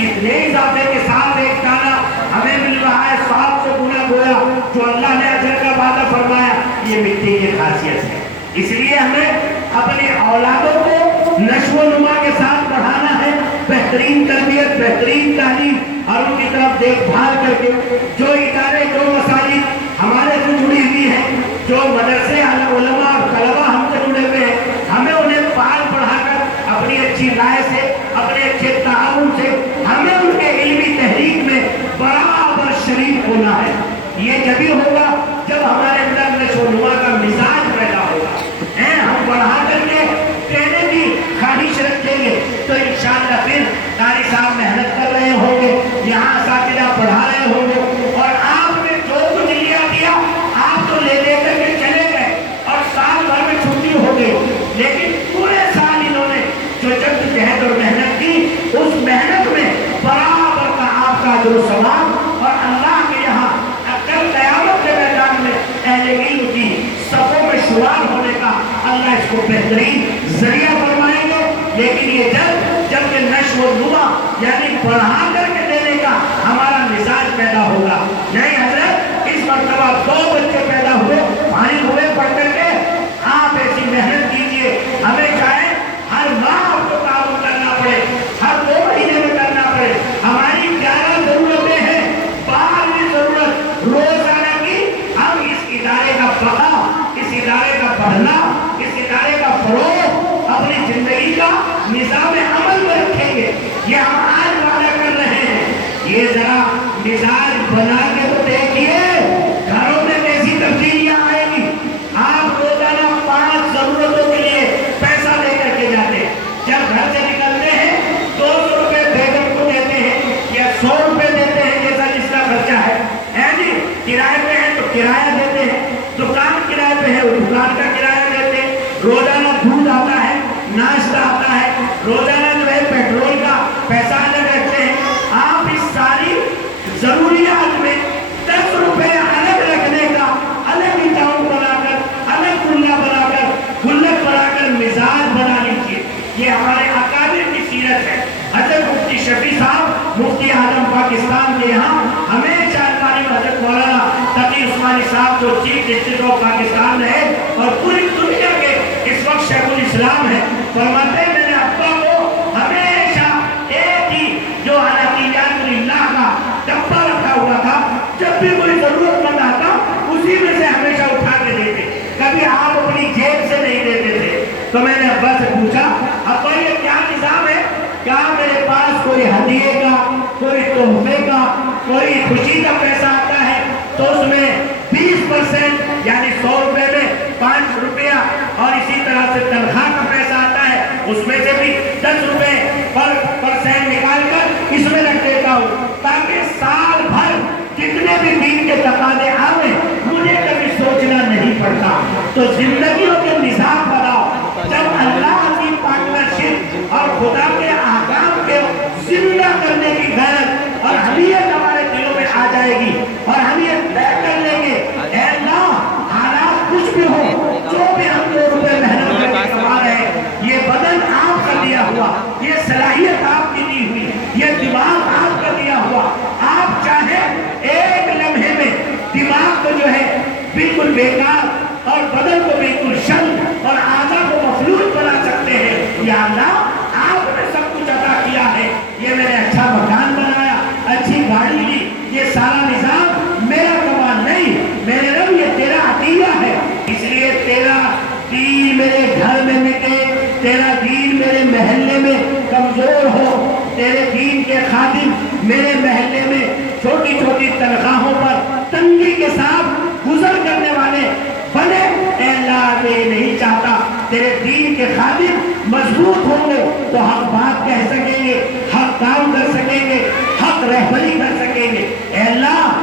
کتنے اضافے کے ساتھ ایک دانہ ہمیں مل رہا ہے 700 گنا گویا جو اللہ نے اجر کا وعدہ فرمایا. یہ مٹی کی خاصیت ہے. اس لیے ہمیں اپنے اولادوں کو نشو و نما کے ساتھ بڑھانا ہے. بہترین تربیت، بہترین تعلیم اور ان کی طرف دیکھ بھال کر کے جو ادارے، جو مساجد ہمارے سے جڑی ہوئی ہیں، جو مدرسے علماء اور طلباء ہم سے جڑے ہوئے ہیں، ہمیں انہیں پال بڑھا کر اپنی اچھی رائے سے، اپنے اچھے تعاون سے ہمیں ان کے علمی تحریک میں برابر شریک ہونا ہے. یہ جبھی ہوگا جب ہمارے اندر نشو و نما کا مزاج پیدا ہوگا. ہم بڑھا کر کے دینے کی خواہش رکھیں گے تو انشاءاللہ پھر قاری صاحب محنت کر رہے ہوں گے، یہاں اساتذہ پڑھا رہے ہوں گے، اور آپ نے جو کچھ دیا آپ تو لے کر کے چلے گئے اور سال بھر میں چھٹی ہو گئی. لیکن پورے سال انہوں نے جو جد جہد اور محنت کی، اس محنت میں برابر کا آپ کا اجر و ثواب اور اللہ کے یہاں کل قیامت کے میدان میں اہل علم کی صفوں میں شمار ہونے کا اللہ اس کو بہترین ذریعہ فرمائیں گے. لیکن یہ جب کہ نشو و نما یعنی بڑھا کر کے دینے کا ہمارا مزاج پیدا ہوگا. نہیں حضرت، اس مرتبہ 2 بچے پیدا ہوئے، فارغ ہوئے پڑھ کر کے، آپ ایسی محنت کیجئے. ہمیں چاہے ہر ماہ آپ کو تعاون کرنا پڑے، ہر 2 مہینے میں کرنا پڑے. ہماری 11 ضرورتیں ہیں، 12ویں ضرورت روزانہ کی ہم اس ادارے کا بقا، اس ادارے کا بڑھنا، اس ادارے کا فروغ اپنی زندگی کا نظام عمل میں رکھیں گے. یہ ہم آج وعدہ کر رہے ہیں. یہ ذرا مزاج بنا کے تو دیکھیے، گھروں میں کیسی تبدیلیاں آئے گی. آپ روزانہ 5 ضرورتوں کے لیے پیسہ لے کر کے جاتے ہیں، جب گھر سے نکلتے ہیں 200 روپے بیگم کو دیتے ہیں یا 100 روپے دیتے ہیں، جیسا جس کا خرچہ ہے. جی کرائے پہ ہے تو کرایہ دیتے ہیں، دکان کرائے پہ ہے وہ دکان کا کرایہ دیتے ہیں. روزانہ دودھ آتا ہے، ناشتہ آتا ہے، روزانہ جو ہے پیٹرول کا پیسہ الگ رکھتے ہیں. آپ اس ساری ضروریات میں 10 روپے الگ رکھنے کا الگ اکاؤنٹ بنا کر، الگ کنڈا بنا کر، گلک بنا کر مزاج بنا لیجیے. یہ ہمارے اکابر کی سیرت ہے. حضرت مفتی شفیع صاحب مفتی اعظم پاکستان کے یہاں ہمیشہ حضرت مولانا تقی عثمانی صاحب جو چیف جسٹس آف پاکستان ہے اور پوری دنیا کے اس وقت شیخ الاسلام ہے، فرماتے ہیں میرے ابا کو ہمیشہ ایک ہی جو حلقیات اللہ کا ڈبہ رکھا ہوا تھا، جب بھی کوئی ضرورت مند آتا اسی میں سے ہمیشہ اٹھا کے دیتے، کبھی آپ اپنی جیب سے نہیں دیتے تھے. تو میں نے ابا سے پوچھا، ابا یہ کیا نظام ہے؟ کیا میرے پاس کوئی ہدیے کا، کوئی تحفے کا، کوئی خوشی کا پیسہ آتا ہے تو اس میں 20% یعنی 100 روپے میں 5 روپیہ، اور اسی طرح سے تنخواہ کا پیسہ آتا ہے اس میں سے بھی 10 روپے % نکال کر اس میں رکھ دیتا ہوں، تاکہ سال بھر جتنے بھی دین کے تقاضے آئے مجھے کبھی سوچنا نہیں پڑتا. تو زندگیوں کے نظام بناؤ. جب اللہ کی پارٹنرشپ اور خدا کے احکام کے زندہ کرنے کی غیرت اور حمیت ہمارے دلوں میں آ جائے گی اور ہم یہ طے کر لیں گے، اے اللہ حالات کچھ بھی ہو، جو بھی ہم 2 روپے محنت کر کے کما رہے ہیں، یہ بدن آپ کا دیا ہوا، یہ صلاحیت آپ کی دی ہوئی، یہ دماغ آپ کا دیا ہوا. آپ چاہیں ایک لمحے میں دماغ کو جو ہے بالکل بیکار اور بدن کو بالکل شل اور اعضاء کو مفلوج بنا سکتے ہیں. یا اللہ آپ نے سب کچھ عطا کیا ہے، یہ میں نے اچھا مکان بنایا، اچھی گاڑی لی، یہ سارا نظام میرا کمال نہیں، میرے رب یہ تیرا عطیہ ہے. اس لیے تیرا دین میرے گھر میں مٹے، تیرا دین میرے محلے میں کمزور ہو، تیرے دین کے خادم میرے محلے میں چھوٹی چھوٹی تنخواہوں پر تنگی کے ساتھ گزر کرنے والے بنے. اے اللہ میں نہیں چاہتا، تیرے دین کے خادم مضبوط ہوں گے تو ہم بات کہہ سکیں گے، حق کام کر سکیں گے، حق رہبری کر سکیں گے. اے اللہ